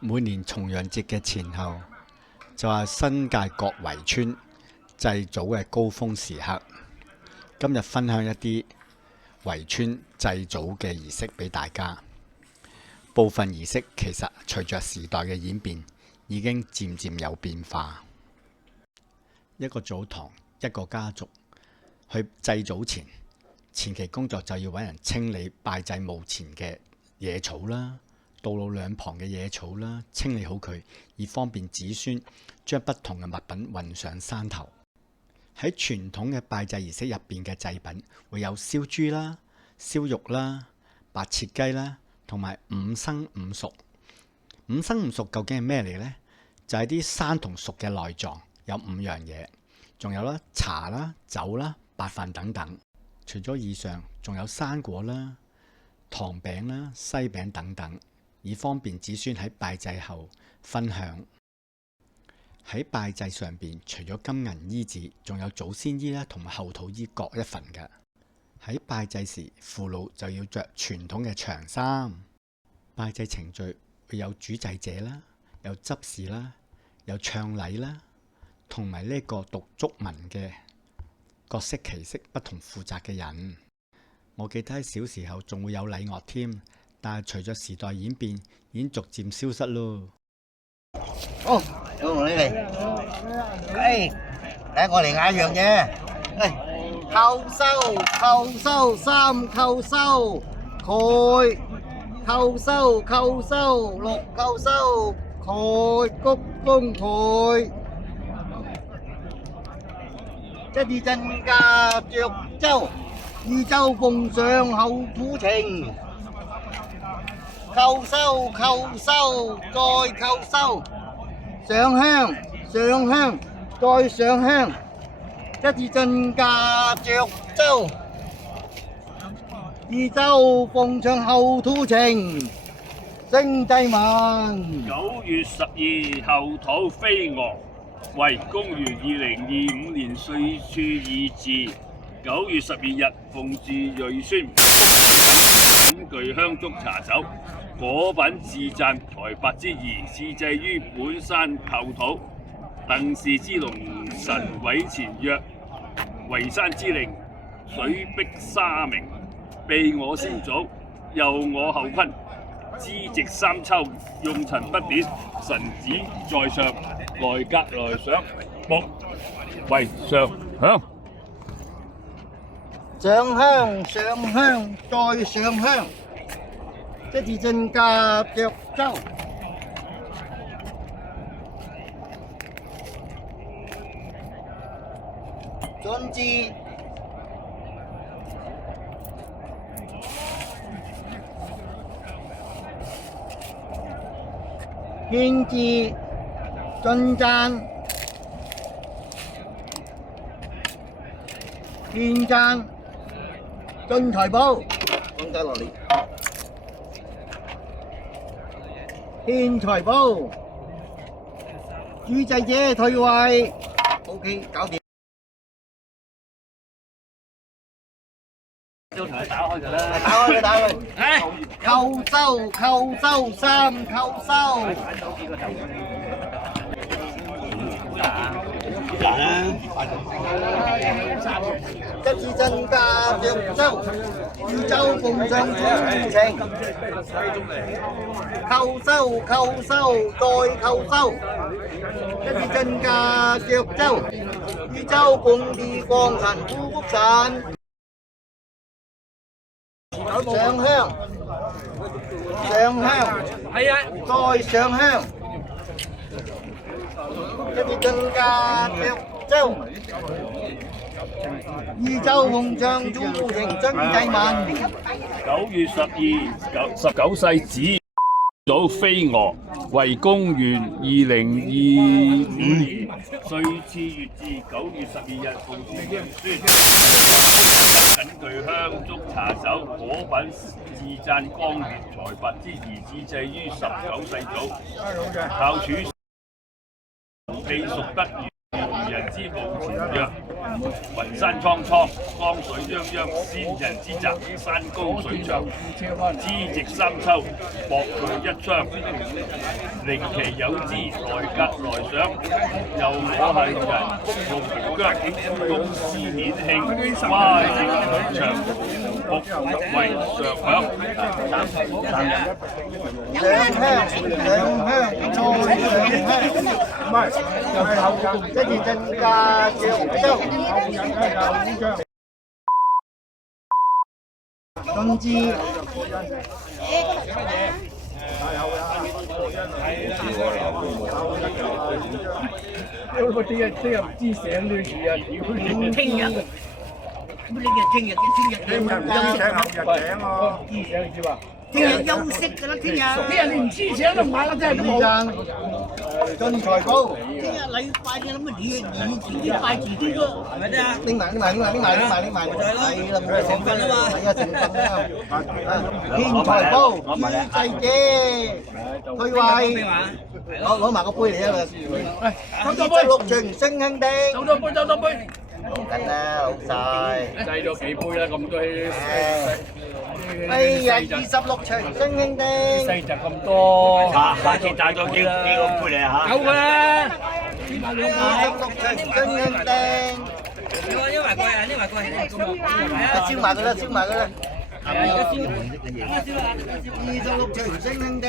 每年重陽節嘅前後，就係新界各圍村祭祖嘅高峰時刻。今日分享一啲圍村祭祖嘅儀式俾大家。部分儀式其實隨着時代嘅演變，已經漸漸有變化。一個祖堂，一個家族去祭祖前期工作就要揾人清理拜祭墓前嘅野草啦。道路兩旁嘅野草啦，清理好佢，以方便子孫將不同嘅物品運上山頭。喺傳統嘅拜祭儀式入邊嘅祭品會有燒豬啦、燒肉啦、白切雞啦，同埋五生五熟。五生五熟究竟係咩嚟呢？就係啲生同熟嘅內臟，有5樣嘢，仲有啦茶啦、酒啦、白飯等等。除咗以上，仲有生果啦、糖餅啦、西餅等等。以方便子孫喺拜祭後分享。喺拜祭上邊，除咗金銀衣紙，仲有祖先衣啦，同埋後土衣各一份嘅。喺拜祭時，父老就要着傳統嘅長衫。拜祭程序會有主祭者啦，有執事啦，有唱禮啦，同埋呢個讀祝文嘅各式其式不同負責嘅人。我記得喺小時候仲會有禮樂添。但係隨着時代演變，已經逐漸消失咯。好，有冇你嚟？睇我嚟嗌樣嘢。叩收，叩收，三叩收，蓋，叩收，叩收，六叩收，蓋，鞠躬蓋。一字真家着舟，二舟奉上後土情。叩收，叩收，再叩收，上香，上香，再上香，一字真家着舟，二舟奉上後土情，升祭文。9月12後土飛鵝，為公元2025年歲處2至9月12日，奉祀瑞孫，根據香燭茶酒。果品自贊財帛之宜，賜祭於本山後土。鄧氏之龍神位前曰：為山之靈，水碧沙明，庇我先祖，佑我後坤。枝直三秋，用塵不點，神旨在上，來格來賞，木為上香。上香，上香，再上香。一字真家着舟，進至獻至進贊，獻贊進財寶，放低落嚟。獻財寶，主祭者退位。OK， 搞掂。將台打開佢啦！打開佢，打開佢。叩收，叩收，三叩收。一字真家着舟，二舟奉上土情。叩收，叩收，再叩收。一字真家着舟，二舟共地降神富福神。上香，上香，係啊，再上香。一字真家着舟，二舟奉上土情真祭文。9月12，19世子祖飛鵝，為公元2025年歲次月至9月12日，奉祀瑞孫，根據香燭茶酒果品自贊光月財帛之宜，賜祭於19世祖，靠處被熟得如人之墓前曰：雲山蒼蒼，江水泱泱，仙人之澤，山高水長，枝直三秋，薄距一窗。令其有之來格來賞。又我係人福龍腳，公司年慶，花影長長，福為上響。上香上香再上香，唔係就係後生，跟住增加嘅紅章。總之。我聽日唔知醒呢事啊！屌你！聽日，乜聽日聽日唔知請後日請喎，知醒你知嘛？聽日休息㗎啦，聽日你唔知請都唔買啦，真係都冇。進財寶，聽日禮拜你諗乜你自己拜自己咯，係咪啫？拎埋，係啦，冇成分啊嘛，係啊，成分啊，獻財寶，於祭者，退位，攞埋個杯嚟啊！收二十六旬升興定，多杯，收多杯。緊啦，好晒。製咗幾杯啦，咁多氣。哎呀，26旬升興定，細就咁多。下次帶咗幾個杯嚟嚇。夠㗎啦。 26旬升興定，拎埋過嚟，燒埋佢啦，燒埋佢啦。26旬升興定。26旬升興定。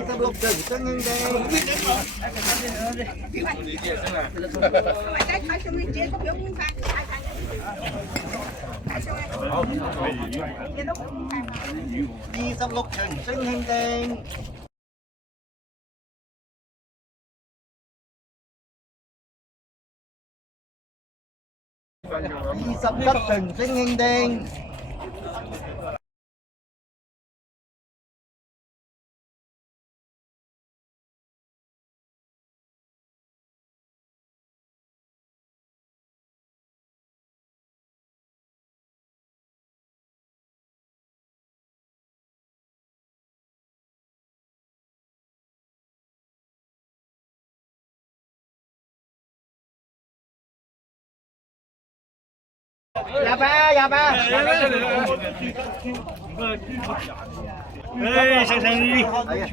26旬升興定。27旬升興定。廿八。誒，成成。係啊。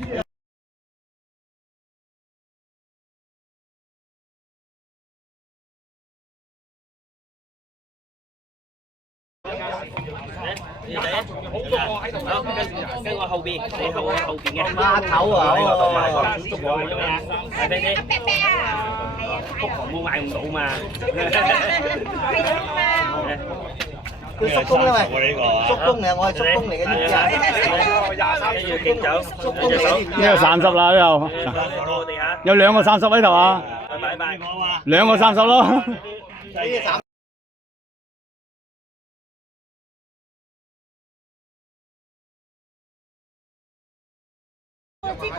跟我後邊，你後邊嘅。孖頭啊！大聲啲。福婆冇買唔到嘛。佢叔公啦喂，叔公嚟，我係叔公嚟嘅知唔知啊？跟住敬酒，叔公嚟嘅知唔知呢個30啦，呢度落地下。有兩個30喺度啊，拜拜。兩個30咯。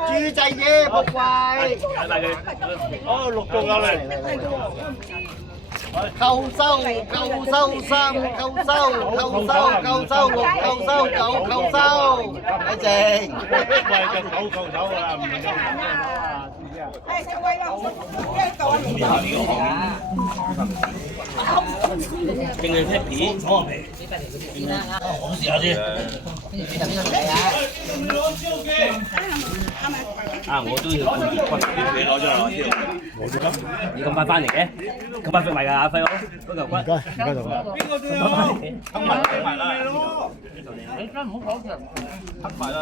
豬仔嘢仆街，拜拜佢。哦，六個啦你。扣收3，扣收6，扣收9，扣收，睇正。喂，就9扣手㗎啦，唔係勁佢 happy， 坐皮。我試下先。啊！我都要半月骨，你攞咗啦，你咁快翻嚟嘅？咁快飛埋㗎，阿輝哥，嗰嚿骨。唔該同學。吞埋啦。你真唔好講住，吞埋啦。